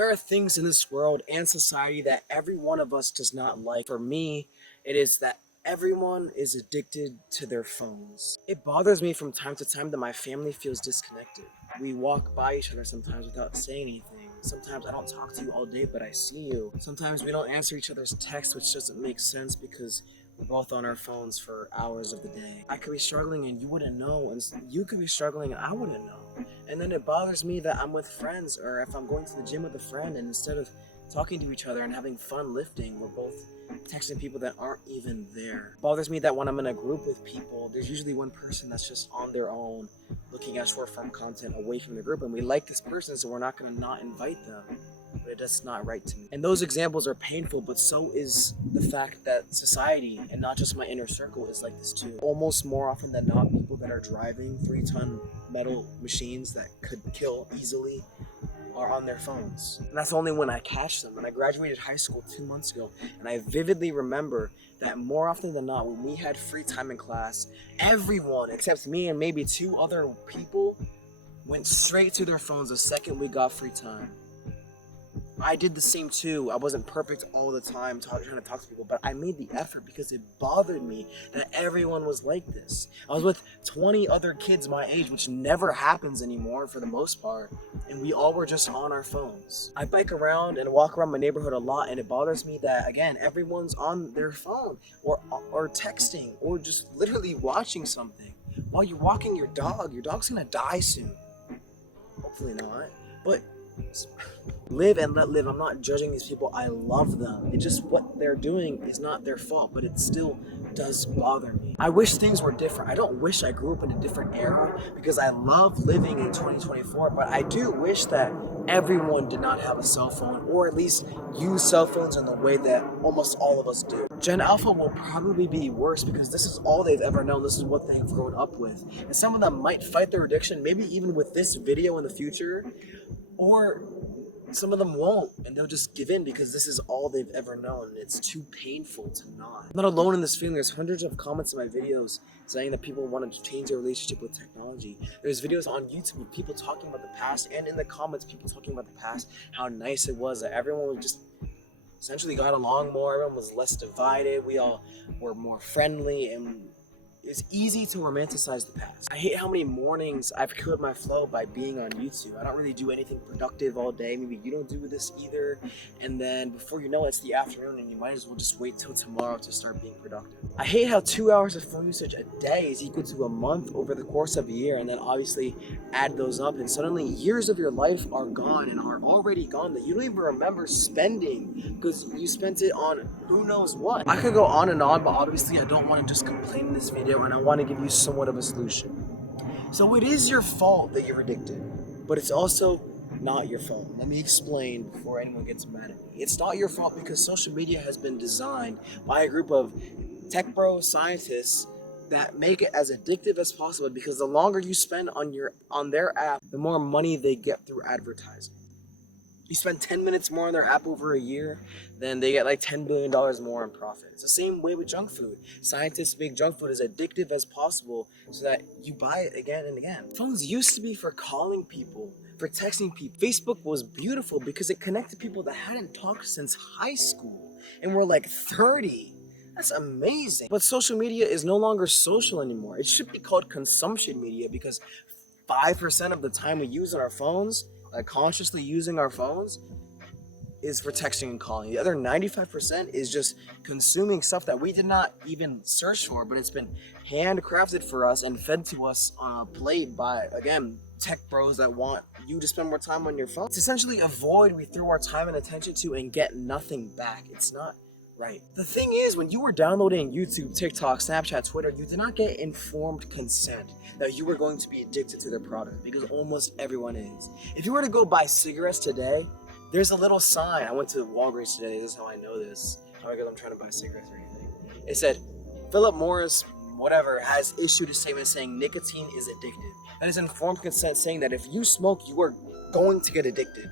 There are things in this world and society that every one of us does not like. For me, it is that everyone is addicted to their phones. It bothers me from time to time that my family feels disconnected. We walk by each other sometimes without saying anything. Sometimes I don't talk to you all day, but I see you. Sometimes we don't answer each other's texts, which doesn't make sense because we're both on our phones for hours of the day. I could be struggling and you wouldn't know, and you could be struggling and I wouldn't know. And then it bothers me that I'm with friends, or if I'm going to the gym with a friend, and instead of talking to each other and having fun lifting, we're both texting people that aren't even there. It bothers me that when I'm in a group with people, there's usually one person that's just on their own looking at short form content away from the group, and we like this person, so we're not going to not invite them. But it's not right to me. And those examples are painful, but so is the fact that society, and not just my inner circle, is like this too. Almost more often than not, people that are driving 3-ton metal machines that could kill easily are on their phones. And that's only when I catch them. And I graduated high school 2 months ago, and I vividly remember that more often than not, when we had free time in class, everyone except me and maybe 2 other people went straight to their phones the second we got free time. I did the same too. I wasn't perfect all the time trying to talk to people, but I made the effort because it bothered me that everyone was like this. I was with 20 other kids my age, which never happens anymore for the most part, and we all were just on our phones. I bike around and walk around my neighborhood a lot, and it bothers me that, again, everyone's on their phone or texting or just literally watching something. While you're walking your dog's gonna die soon. Hopefully not, but live and let live. I'm not judging these people. I love them. It's just what they're doing is not their fault, but it still does bother me. I wish things were different. I don't wish I grew up in a different era because I love living in 2024, but I do wish that everyone did not have a cell phone, or at least use cell phones in the way that almost all of us do. Gen Alpha will probably be worse because this is all they've ever known. This is what they've grown up with. And some of them might fight their addiction, maybe even with this video in the future, or some of them won't, and they'll just give in because this is all they've ever known. It's too painful to not. I'm not alone in this feeling. There's hundreds of comments in my videos saying that people want to change their relationship with technology. There's videos on YouTube of people talking about the past, and in the comments, people talking about the past, how nice it was, that everyone was just essentially got along more, everyone was less divided, we all were more friendly, and it's easy to romanticize the past. I hate how many mornings I've killed my flow by being on YouTube. I don't really do anything productive all day. Maybe you don't do this either. And then before you know it, it's the afternoon and you might as well just wait till tomorrow to start being productive. I hate how 2 hours of phone usage a day is equal to a month over the course of a year, and then obviously add those up, and suddenly years of your life are gone and are already gone that you don't even remember spending because you spent it on who knows what. I could go on and on, but obviously I don't want to just complain in this video, and I want to give you somewhat of a solution. So it is your fault that you're addicted, but it's also not your fault. Let me explain before anyone gets mad at me. It's not your fault because social media has been designed by a group of tech bro scientists that make it as addictive as possible, because the longer you spend on their app, the more money they get through advertising. You spend 10 minutes more on their app over a year, then they get like $10 billion more in profit. It's the same way with junk food. Scientists make junk food as addictive as possible so that you buy it again and again. Phones used to be for calling people, for texting people. Facebook was beautiful because it connected people that hadn't talked since high school and were like 30. That's amazing. But social media is no longer social anymore. It should be called consumption media because 5% of the time we use on our phones, like consciously using our phones, is for texting and calling. The other 95% is just consuming stuff that we did not even search for, but it's been handcrafted for us and fed to us on a plate by, again, tech bros that want you to spend more time on your phone. It's essentially a void we threw our time and attention to and get nothing back. It's not right. The thing is, when you were downloading YouTube, TikTok, Snapchat, Twitter, you did not get informed consent that you were going to be addicted to their product, because almost everyone is. If you were to go buy cigarettes today, there's a little sign. I went to Walgreens today. This is how I know this. Not because I'm trying to buy cigarettes or anything. It said, Philip Morris, whatever, has issued a statement saying nicotine is addictive. That is informed consent, saying that if you smoke, you are going to get addicted.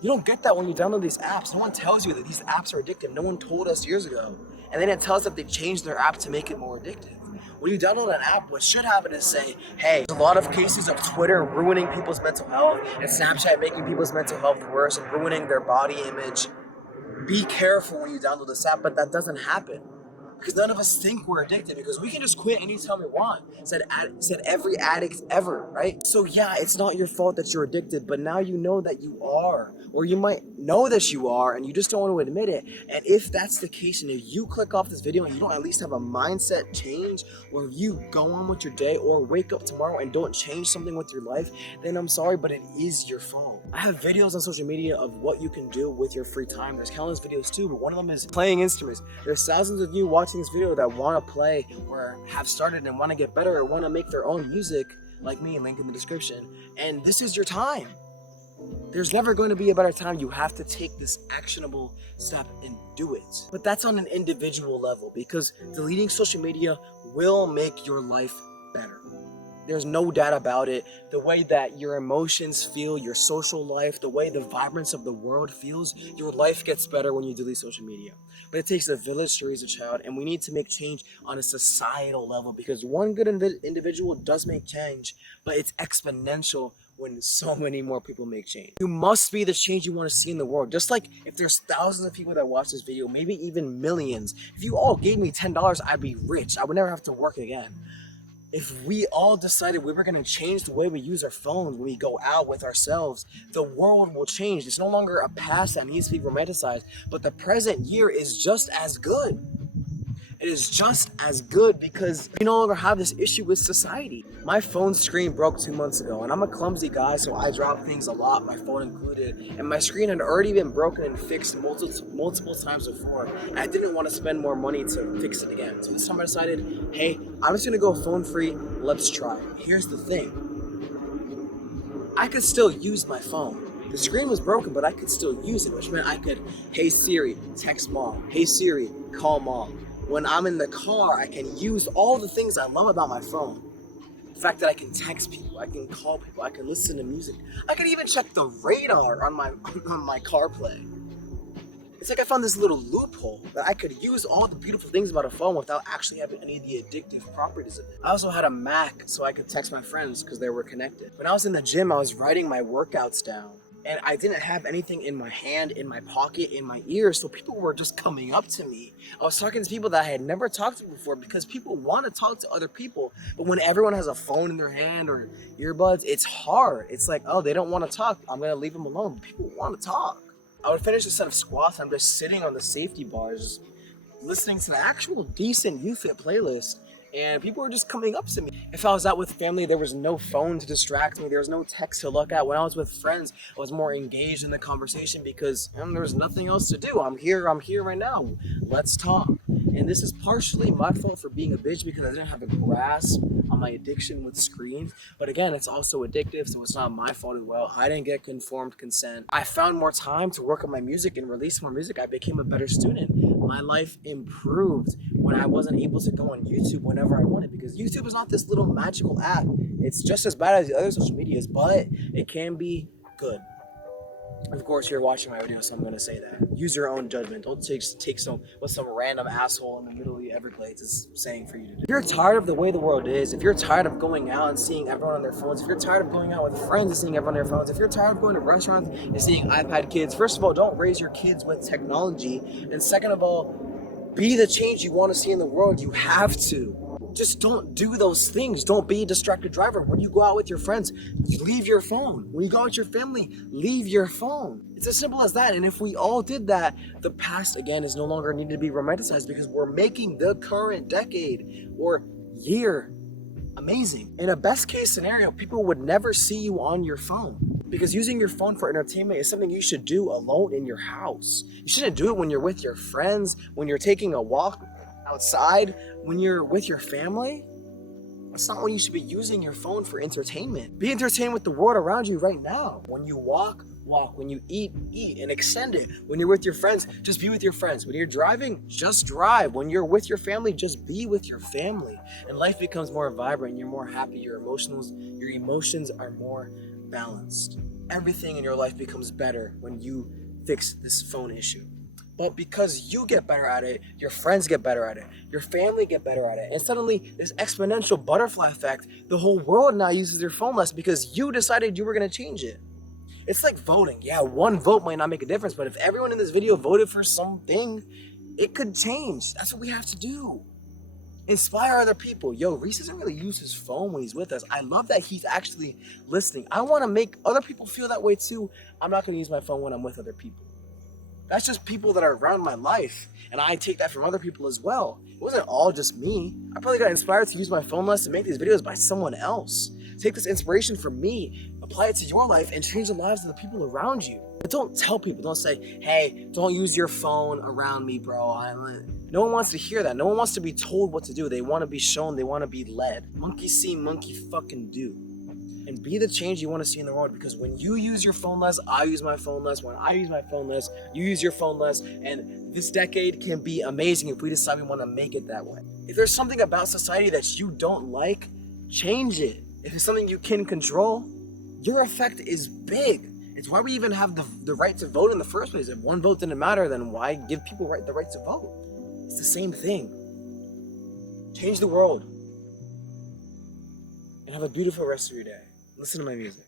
You don't get that when you download these apps. No one tells you that these apps are addictive. No one told us years ago. And they didn't tell us that they changed their app to make it more addictive. When you download an app, what should happen is say, hey, there's a lot of cases of Twitter ruining people's mental health and Snapchat making people's mental health worse and ruining their body image. Be careful when you download this app, but that doesn't happen. Because none of us think we're addicted, because we can just quit anytime we want. Said every addict ever, right? So yeah, it's not your fault that you're addicted, but now you know that you are. Or you might know that you are and you just don't want to admit it. And if that's the case, and if you click off this video and you don't at least have a mindset change, or if you go on with your day or wake up tomorrow and don't change something with your life, then I'm sorry, but it is your fault. I have videos on social media of what you can do with your free time. There's countless videos too, but one of them is playing instruments. There's thousands of you watching this video that want to play or have started and want to get better or want to make their own music like me, link in the description. And this is your time. There's never going to be a better time. You have to take this actionable step and do it. But that's on an individual level, because deleting social media will make your life better. There's no doubt about it. The way that your emotions feel, your social life, the way the vibrance of the world feels, your life gets better when you delete social media. But it takes a village to raise a child, and we need to make change on a societal level, because one good individual does make change, but it's exponential when so many more people make change. You must be the change you want to see in the world. Just like if there's thousands of people that watch this video, maybe even millions, if you all gave me $10, I'd be rich. I would never have to work again. If we all decided we were going to change the way we use our phones when we go out with ourselves, the world will change. It's no longer a past that needs to be romanticized, but the present year is just as good. It is just as good because we no longer have this issue with society. My phone screen broke 2 months ago, and I'm a clumsy guy, so I drop things a lot, my phone included. And my screen had already been broken and fixed multiple times before, and I didn't want to spend more money to fix it again. So this time I decided, hey, I'm just gonna go phone free, let's try. Here's the thing. I could still use my phone. The screen was broken, but I could still use it, which meant I could, hey Siri, text mom. Hey Siri, call mom. When I'm in the car, I can use all the things I love about my phone. The fact that I can text people, I can call people, I can listen to music. I can even check the radar on my CarPlay. It's like I found this little loophole that I could use all the beautiful things about a phone without actually having any of the addictive properties of it. I also had a Mac so I could text my friends because they were connected. When I was in the gym, I was writing my workouts down. And I didn't have anything in my hand, in my pocket, in my ears, so people were just coming up to me. I was talking to people that I had never talked to before, because people want to talk to other people, but when everyone has a phone in their hand or earbuds, it's hard. It's like, oh, they don't want to talk, I'm going to leave them alone. People want to talk. I would finish a set of squats, and I'm just sitting on the safety bars, listening to the actual decent YouFit playlist, and people were just coming up to me. If I was out with family, there was no phone to distract me. There was no text to look at. When I was with friends, I was more engaged in the conversation because there was nothing else to do. I'm here right now. Let's talk. And this is partially my fault for being a bitch because I didn't have a grasp on my addiction with screens. But again, it's also addictive, so it's not my fault as well. I didn't get informed consent. I found more time to work on my music and release more music. I became a better student. My life improved when I wasn't able to go on YouTube whenever I wanted, because YouTube is not this little magical app. It's just as bad as the other social medias, but it can be good. Of course, you're watching my video, so I'm going to say that. Use your own judgment. Don't take what some random asshole in the middle of the Everglades is saying for you to do. If you're tired of the way the world is, if you're tired of going out and seeing everyone on their phones, if you're tired of going out with friends and seeing everyone on their phones, if you're tired of going to restaurants and seeing iPad kids, first of all, don't raise your kids with technology. And second of all, be the change you want to see in the world. You have to. Just don't do those things. Don't be a distracted driver. When you go out with your friends, leave your phone. When you go out with your family, leave your phone. It's as simple as that. And if we all did that, the past, again, is no longer needed to be romanticized, because we're making the current decade or year amazing. In a best case scenario, people would never see you on your phone, because using your phone for entertainment is something you should do alone in your house. You shouldn't do it when you're with your friends, when you're taking a walk outside, when you're with your family. That's not when you should be using your phone for entertainment. Be entertained with the world around you right now. When you walk. When you eat, and extend it. When you're with your friends, just be with your friends. When you're driving, just drive. When you're with your family, just be with your family. And life becomes more vibrant, you're more happy, your emotions are more balanced. Everything in your life becomes better when you fix this phone issue. But because you get better at it, your friends get better at it, your family get better at it, and suddenly this exponential butterfly effect, the whole world now uses their phone less because you decided you were going to change it. It's like voting. Yeah, one vote might not make a difference, but if everyone in this video voted for something, it could change. That's what we have to do. Inspire other people. Yo, Reece doesn't really use his phone when he's with us. I love that he's actually listening. I want to make other people feel that way too. I'm not going to use my phone when I'm with other people. That's just people that are around my life, and I take that from other people as well. It wasn't all just me. I probably got inspired to use my phone less to make these videos by someone else. Take this inspiration from me, apply it to your life, and change the lives of the people around you. But don't tell people, don't say, hey, don't use your phone around me, bro. No one wants to hear that. No one wants to be told what to do. They want to be shown, they want to be led. Monkey see, monkey fucking do. And be the change you want to see in the world, because when you use your phone less, I use my phone less. When I use my phone less, you use your phone less. And this decade can be amazing if we decide we want to make it that way. If there's something about society that you don't like, change it. If it's something you can control, your effect is big. It's why we even have the right to vote in the first place. If one vote didn't matter, then why give people the right to vote? It's the same thing. Change the world. And have a beautiful rest of your day. Listen to my music.